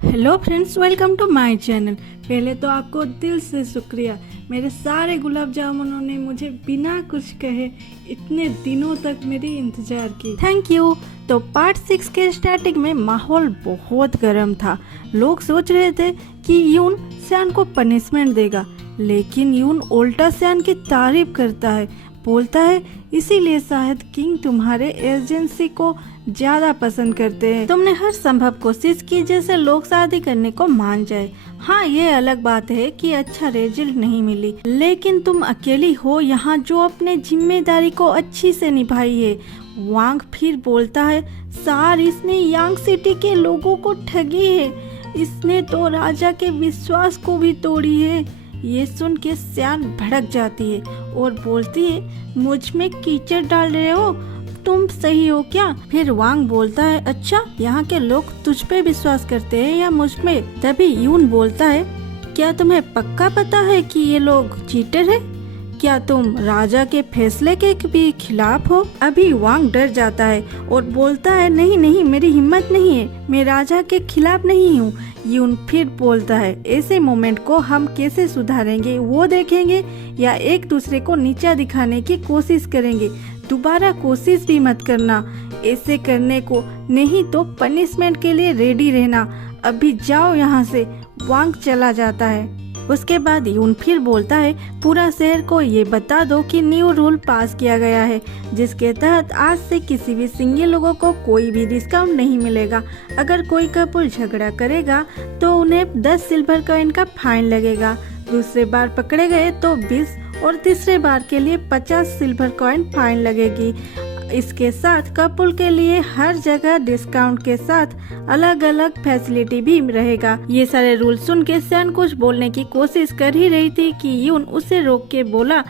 Hello friends, welcome to my channel. पहले तो आपको दिल से शुक्रिया, मेरे सारे गुलाब जामुनों ने मुझे बिना कुछ कहे इतने दिनों तक मेरी इंतजार की। Thank you. तो पार्ट 6 के स्टार्टिंग में माहौल बहुत गर्म था। लोग सोच रहे थे कि यून सैन को पनिशमेंट देगा, लेकिन यून उल्टा सैन की तारीफ करता है। बोलता है इसीलिए शायद किंग तुम्हारे एजेंसी को ज्यादा पसंद करते हैं। तुमने हर संभव कोशिश की जैसे लोग शादी करने को मान जाए। हाँ, ये अलग बात है कि अच्छा रिजल्ट नहीं मिली, लेकिन तुम अकेली हो यहाँ जो अपने जिम्मेदारी को अच्छी से निभाई है। वांग फिर बोलता है सार, इसने यांग सिटी के लोगों को ठगी है, इसने तो राजा के विश्वास को भी तोड़ी है। ये सुन के सैन भड़क जाती है और बोलती है मुझ में कीचड़ डाल रहे हो, तुम सही हो क्या? फिर वांग बोलता है अच्छा, यहाँ के लोग तुझ पे विश्वास करते हैं या मुझ में? तभी यून बोलता है क्या तुम्हें पक्का पता है कि ये लोग चीटर है? क्या तुम राजा के फैसले के भी खिलाफ हो? अभी वांग डर जाता है और बोलता है नहीं नहीं, मेरी हिम्मत नहीं है, मैं राजा के खिलाफ नहीं हूँ। यून फिर बोलता है ऐसे मोमेंट को हम कैसे सुधारेंगे वो देखेंगे, या एक दूसरे को नीचा दिखाने की कोशिश करेंगे। दोबारा कोशिश भी मत करना ऐसे करने को, नहीं तो पनिशमेंट के लिए रेडी रहना। अभी जाओ यहाँ से। वांग चला जाता है। उसके बाद यून फिर बोलता है पूरा शहर को ये बता दो कि न्यू रूल पास किया गया है, जिसके तहत आज से किसी भी सिंगल लोगों को कोई भी डिस्काउंट नहीं मिलेगा। अगर कोई कपल झगड़ा करेगा तो उन्हें 10 सिल्वर कॉइन का फाइन लगेगा। दूसरे बार पकड़े गए तो 20 और तीसरे बार के लिए 50 सिल्वर कॉइन फाइन लगेगी। इसके साथ कपल के लिए हर जगह डिस्काउंट के साथ अलग अलग फैसिलिटी भी रहेगा। ये सारे रूल सुन के सैन कुछ बोलने की कोशिश कर ही रही थी कि यून उसे रोक के बोला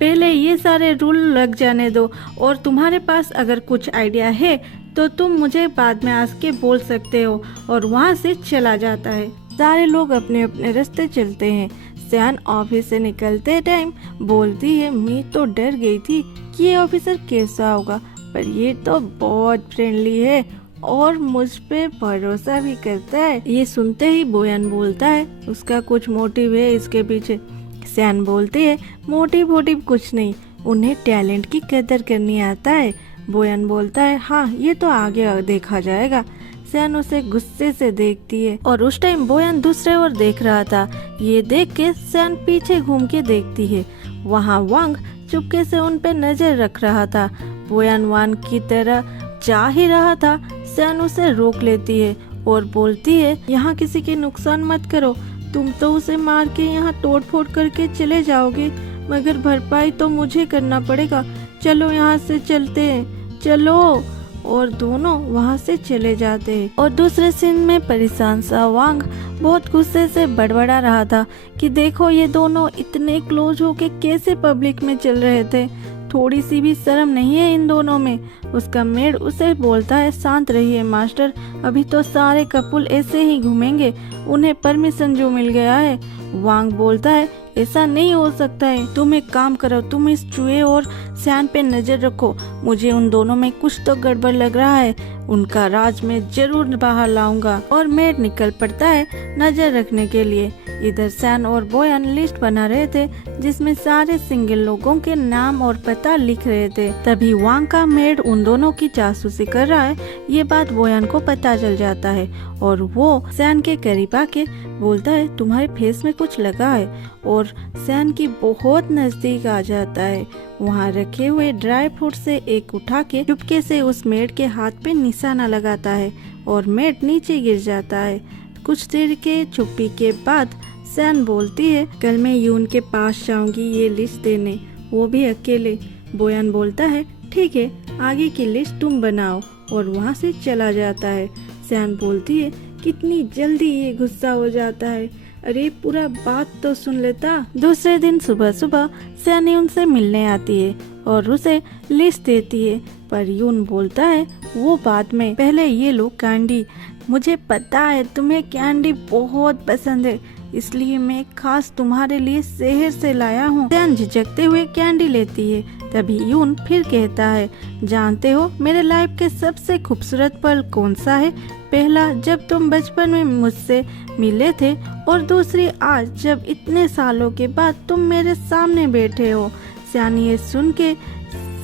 पहले ये सारे रूल लग जाने दो, और तुम्हारे पास अगर कुछ आइडिया है तो तुम मुझे बाद में आके के बोल सकते हो। और वहाँ से चला जाता है। सारे लोग अपने अपने रास्ते चलते हैं। सैन ऑफिस से निकलते टाइम बोलती है मैं तो डर गई थी कि ये ऑफिसर कैसा होगा, पर ये तो बहुत फ्रेंडली है और मुझ पे भरोसा भी करता है। ये सुनते ही बोयान बोलता है उसका कुछ मोटिव है इसके पीछे। सैन बोलती है मोटिव कुछ नहीं, उन्हें टैलेंट की कदर करनी आता है। बोयान बोलता है हाँ, ये तो आगे देखा जाएगा। सैन उसे गुस्से से देखती है और उस टाइम बोयान दूसरे ओर देख रहा था। ये देख के सैन पीछे घूम के देखती है। वहाँ वांग चुपके से उन पे नजर रख रहा था। बोयान वांग की तरह जा ही रहा था। सैन उसे रोक लेती है और बोलती है यहाँ किसी के नुकसान मत करो, तुम तो उसे मार के यहाँ तोड़ फोड़ करके चले जाओगे, मगर भरपाई तो मुझे करना पड़ेगा। चलो यहाँ से चलते हैं, चलो। और दोनों वहाँ से चले जाते हैं। और दूसरे सीन में परेशान सा वांग बहुत गुस्से से बड़बड़ा रहा था कि देखो ये दोनों इतने क्लोज होके कैसे पब्लिक में चल रहे थे, थोड़ी सी भी शर्म नहीं है इन दोनों में। उसका मेड उसे बोलता है शांत रहिए मास्टर, अभी तो सारे कपल ऐसे ही घूमेंगे, उन्हें परमिशन जो मिल गया है। वांग बोलता है ऐसा नहीं हो सकता है, तुम एक काम करो, तुम इस चूहे और सैन पे नजर रखो, मुझे उन दोनों में कुछ तो गड़बड़ लग रहा है, उनका राज मैं जरूर बाहर लाऊंगा। और मेड निकल पड़ता है नजर रखने के लिए। इधर सैन और बोयान लिस्ट बना रहे थे जिसमें सारे सिंगल लोगों के नाम और पता लिख रहे थे। तभी वांग का मेड उन दोनों की जासूसी कर रहा है। ये बात बोयान को पता चल जाता है और वो सैन के करीब आके बोलता है तुम्हारे फेस में कुछ लगा है, और सैन की बहुत नजदीक आ जाता है। वहाँ रखे हुए ड्राई फ्रूट से एक उठा के चुपके से उस मेड के हाथ पे निशाना लगाता है और मेड नीचे गिर जाता है। कुछ देर के चुप्पी के बाद सैन बोलती है कल मैं यून के पास जाऊंगी ये लिस्ट देने, वो भी अकेले। बोयान बोलता है ठीक है, आगे की लिस्ट तुम बनाओ, और वहाँ से चला जाता है। सैन बोलती है कितनी जल्दी ये गुस्सा हो जाता है, अरे पूरा बात तो सुन लेता। दूसरे दिन सुबह सुबह सैन यून से मिलने आती है और उसे लिस्ट देती है, पर यून बोलता है वो बाद में, पहले ये लो कैंडी, मुझे पता है तुम्हें कैंडी बहुत पसंद है, इसलिए मैं खास तुम्हारे लिए शहर से लाया हूँ। सैन झिझकते हुए कैंडी लेती है। तभी यून फिर कहता है, जानते हो मेरे लाइफ के सबसे खूबसूरत पल कौन सा है? पहला, जब तुम बचपन में मुझसे मिले थे, और दूसरी आज जब इतने सालों के बाद तुम मेरे सामने बैठे हो। सैन ये सुन के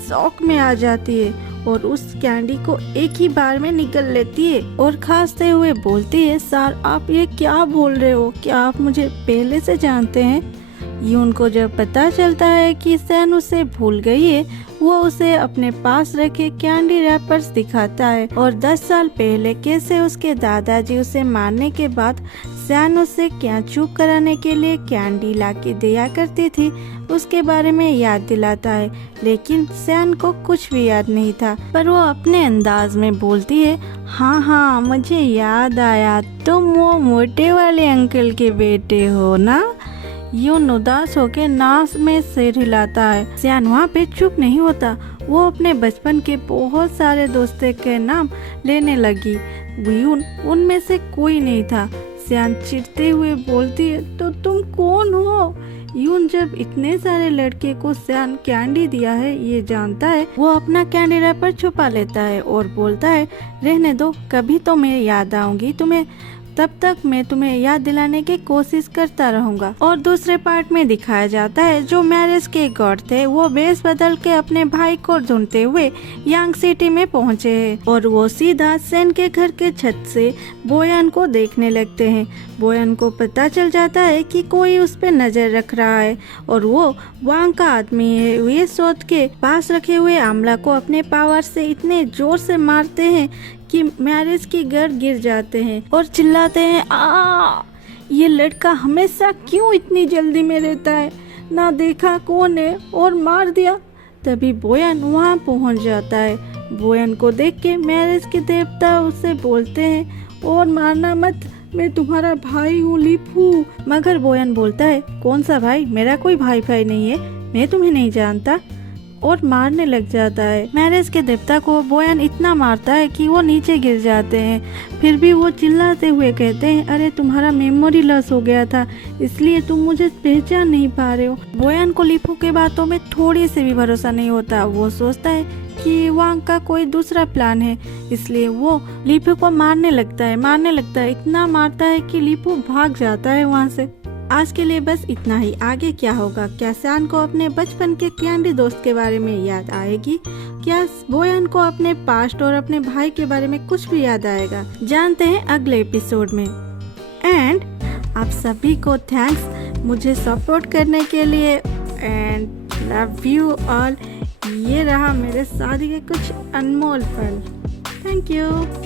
शौक में आ जाती है और उस कैंडी को एक ही बार में निकल लेती है और खांसते हुए बोलती है, सर आप ये क्या बोल रहे हो? क्या आप मुझे पहले से जानते हैं? यून को जब पता चलता है कि सैन उसे भूल गई है, वो उसे अपने पास रखे कैंडी रैपर्स दिखाता है और 10 साल पहले कैसे उसके दादाजी उसे मारने के बाद सैन उसे क्या चुप कराने के लिए कैंडी लाके दिया करती थी उसके बारे में याद दिलाता है। लेकिन सैन को कुछ भी याद नहीं था, पर वो अपने अंदाज में बोलती है, हाँ मुझे याद आया, तुम वो मोटे वाले अंकल के बेटे हो ना? यून उदास होके नाक में सिर हिलाता है। सैन वहाँ पे चुप नहीं होता, वो अपने बचपन के बहुत सारे दोस्तों के नाम लेने लगी। यून उनमें से कोई नहीं था। सैन चिढ़ते हुए बोलती है, तो तुम कौन हो? यून जब इतने सारे लड़के को सैन कैंडी दिया है ये जानता है, वो अपना कैंडी रैपर छुपा लेता है और बोलता है, रहने दो, कभी तो मैं याद आऊंगी तुम्हें, तब तक मैं तुम्हें याद दिलाने की कोशिश करता रहूंगा। और दूसरे पार्ट में दिखाया जाता है जो मैरिज के गॉड थे वो बेस बदल के अपने भाई को ढूंढते हुए यांग सिटी में पहुंचे हैं और वो सीधा सैन के घर के छत से बोयान को देखने लगते हैं। बोयान को पता चल जाता है कि कोई उस पर नजर रख रहा है और वो वांग का आदमी है। वे सोच के पास रखे हुए आमला को अपने पावर से इतने जोर से मारते हैं कि मैरिज के घर गिर जाते हैं और चिल्लाते हैं, आ ये लड़का हमेशा क्यों इतनी जल्दी में रहता है, ना देखा कौन है और मार दिया। तभी बोयान वहाँ पहुँच जाता है। बोयान को देख के मैरिज के देवता उससे बोलते हैं, और मारना मत, मैं तुम्हारा भाई हूँ लिपू। मगर बोयान बोलता है, कौन सा भाई? मेरा कोई भाई नहीं है, मैं तुम्हें नहीं जानता, और मारने लग जाता है। मैरिज के देवता को बोयान इतना मारता है कि वो नीचे गिर जाते हैं। फिर भी वो चिल्लाते हुए कहते हैं, अरे तुम्हारा मेमोरी लॉस हो गया था, इसलिए तुम मुझे पहचान नहीं पा रहे हो। बोयान को लिपू के बातों में थोड़ी से भी भरोसा नहीं होता। वो सोचता है कि वांग का कोई दूसरा प्लान है, इसलिए वो लिपू को मारने लगता है। इतना मारता है कि लिपू भाग जाता है वहाँ से। आज के लिए बस इतना ही। आगे क्या होगा? क्या सैन को अपने बचपन के कैंडी दोस्त के बारे में याद आएगी? क्या बोयान को अपने पास्ट और अपने भाई के बारे में कुछ भी याद आएगा? जानते हैं अगले एपिसोड में। एंड आप सभी को थैंक्स मुझे सपोर्ट करने के लिए, एंड लव यू ऑल। ये रहा मेरे शादी के कुछ अनमोल पल। Thank you.